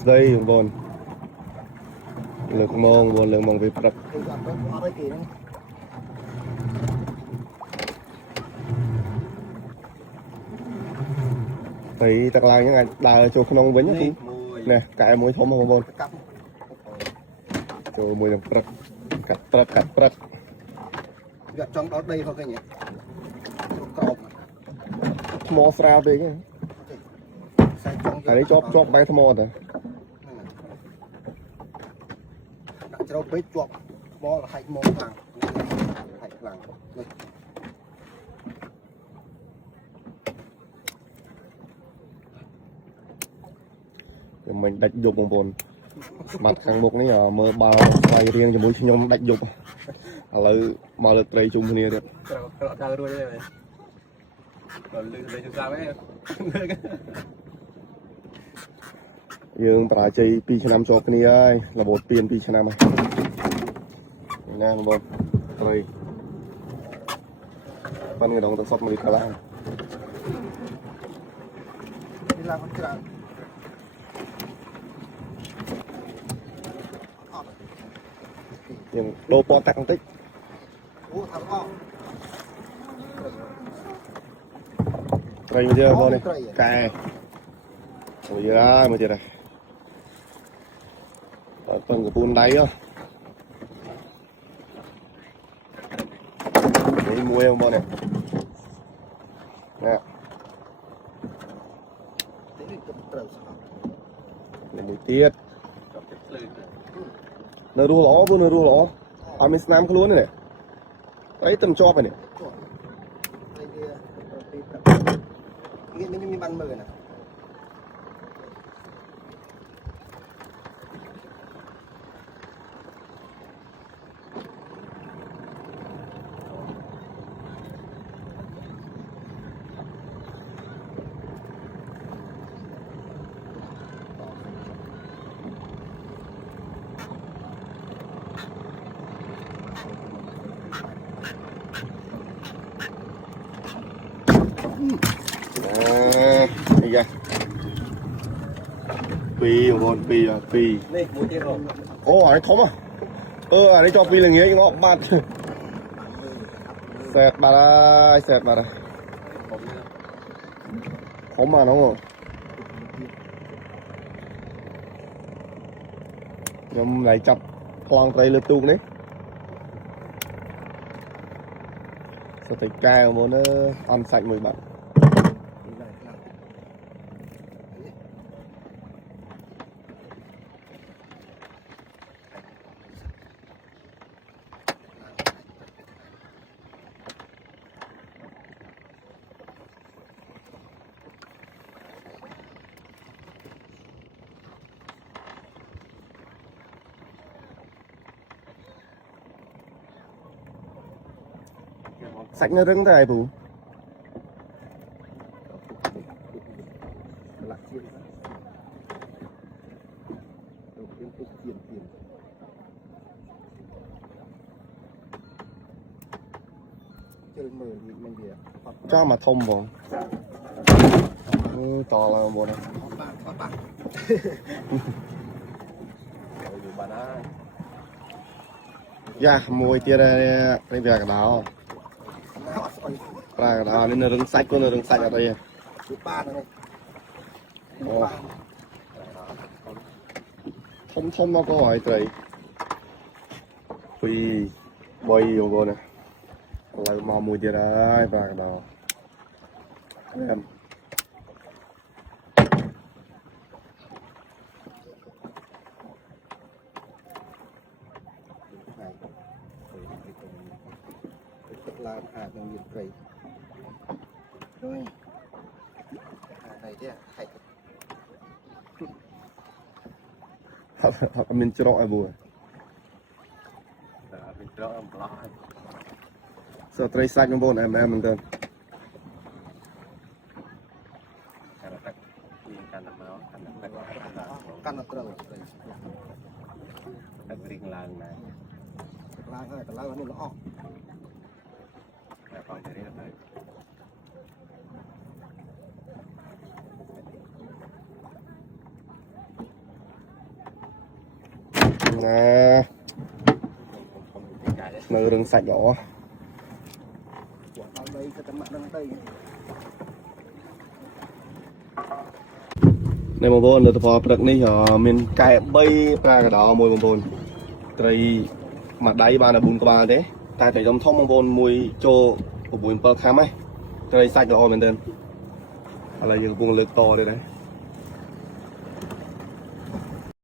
ស្ដីបងលើកមកបងលើកមកវាព្រឹកទៅទឹកឡើងហ្នឹងអាចដើរចូលក្នុងវិញណានេះកែមួយធំបងប្អូនចូលមួយនឹងព្រឹកកាត់ព្រឹកវាចង់ដល់ដីហ្នឹងឃើញទេក្រោបថ្មស្រាលពេកហ្នឹងហើយជាប់បែកថ្មទៅដាក់ជ្រៅពេកជាប់ថ្មហែកមកខ្លាំងហែកខ្លាំងខ្ញុំមិនដាច់យប់បងប្អូនបាត់ខាងមុខនេះមើលបាល់ស្វ័យរៀងជាមួយខ្ញុំដាច់យប់ឥឡូវមកលើត្រីជុំគ្នាទៀតក្រក់ដើររួចទេដល់លឺលេងជុំសាប់ឯងយើងបរាជ័យ2ឆ្នាំជាប់គ្នាហើយរបូតពៀន2ឆ្នាំហើយណាបងប្អូនត្រីប៉ាន់កណ្ដងទឹកសុតមកកន្លងនេះឡើងមកច្រើនយើងដូរពណ៌តាក់បន្តិចអូថាអស់ត្រីមកទៀតបងនេះកែមួយទៀតហើយពឹងកពូនដៃហ៎នេះមួយបងនេះណាមួយទៀតនៅរស់ល្អពូនៅរស់ល្អអត់មានស្នាមខ្លួនទេត្រីទៅជាប់ហើយនេះមានបានមើលណានេះពីបងប្អូនពីនេះមួយទៀតអូអានេះធំហ៎អានេះជាប់ពីល្ងាចងក់បាត់សែតបាត់ហើយធំអានោះខ្ញុំlạiចាប់ប្លង់ត្រីលើទូកនេះសតិកែបងប្អូនអន់សាច់មួយបាត់សាច់នៅរឹងទៅហើយពូcho mà thôngបងតឡើងបងណាយ៉ាមួយទៀតនេះវាកដោប្រាកដោនេះនៅរឹងសាច់ក៏នៅរឹងសាច់អត់អីបានធំមកក៏ហើយត្រីពី3បងប្អូនណាឥឡូវមកមួយទៀតហើយប្រាកដោឡើងអានឹងមានត្រីnày chứ hạch họ mình chưa ai bùa mình chưa em lo sợ trai xanh trong bồn em mình tên căn là trâu đặc biệt là này là hơi là nó lo là coi thế này nơi rừng sạch nhỏ này bông bồn được phò bật ní hả mình cài bay ra cái đó mùi bông bồn cây mặt đáy ba là bùn của ba thế tại phải trong thông bông bồn mùi trô của bùn bơ khám ấy cây sạch nhỏ mình tên là những vùng lực to đây đấy